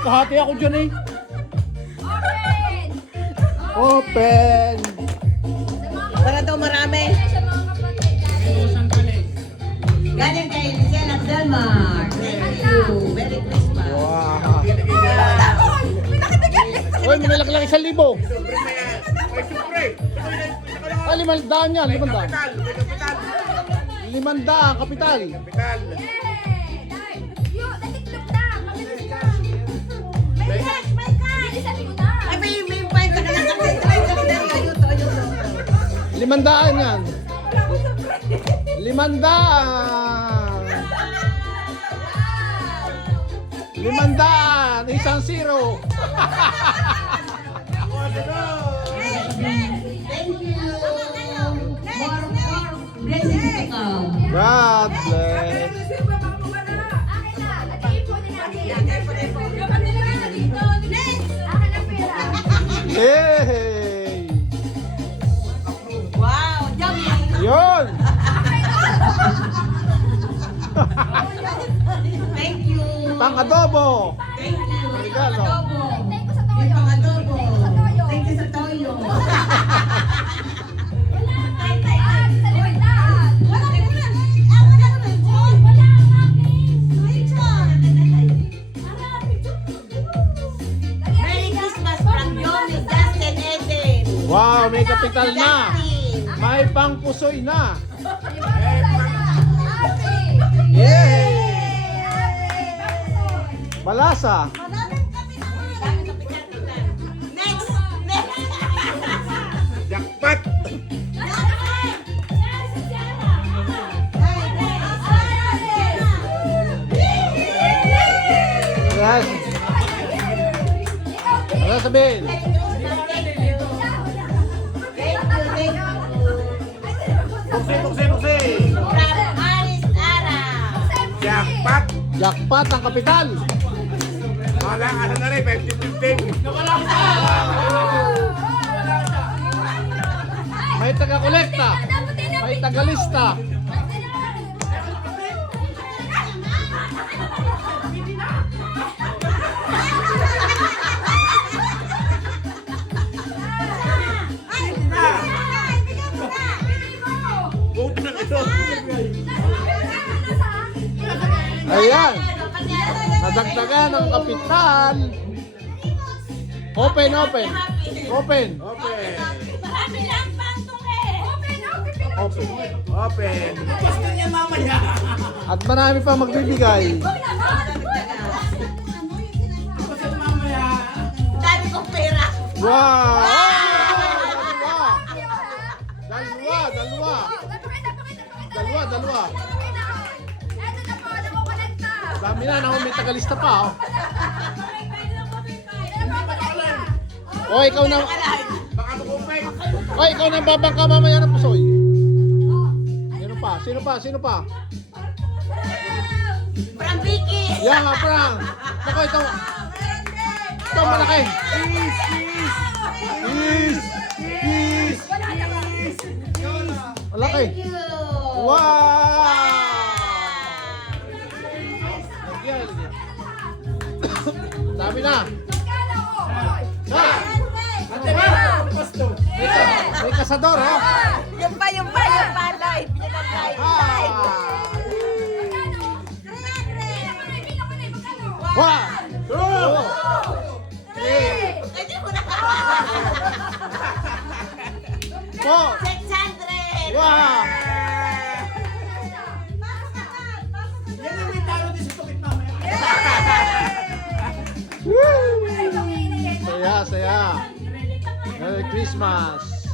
kahati ako dyan eh. Open! Open! Para daw marami. Sa mga kapatid. Galing kay Lizelle at Delmar. Thank you. Merry Christmas. Wow! Tapon! Uy, may nalaglag 1,000. Ay, 500 yan, 500. 500, kapital. Yay! Yo, natiklop na! Mabilis na! May cash! May cash! Bilisan mo na! Ay, may point ka na lang. Ayuto. 500 yan. 500! 500! Isang zero. Thank you. More blessings to come. God bless. Akin na! Nag-iipon na natin! Dapat nilagay na dito! Next! Akin ang pera! Yay! Wow, yummy. Yun! Thank you. Pang-adobo. Thank you. Regalo. Adobo. Thank you sa toyo! Yung pang-adobo. Thank you sa toyo! Thank you sa toyo. Ah, sa limandaan! Wala ko na! Ako na naman! Wala ang akin! Merry Christmas from Johnny, Justin, Eden. Wow, may kapital na. May pangpusoy na. Yay! Balasa. Next. Jackpot! Yes. Ano sabihin? Bukse! From Aris Ara. Jackpot! Jackpot ang kapital. Wala, ano na rin, 50-15. May taga-kolekta. May taga-lista. Vote na ito. Ayan. Nadagdagan ang kapital. Open. Open! Open. Open! At marami pa magbibigay. Dami kong pera. Wow! Dalawa. Dami na, may tagalista pa. Oh, ikaw na. Baka mag-open! Oh, ikaw na ang babangka mamaya ng pusoy. Sino pa? From Vicky. Yan nga, Frank. Ako, ito. Ito, malaki. Peace. Malaki. Thank you. Wow! Yan. Dami na. May kasador, ha? Yung pa. Live. Yan ang live. One, two, three, Pwede mo na. four. 600. Wow! Saya. Merry Christmas.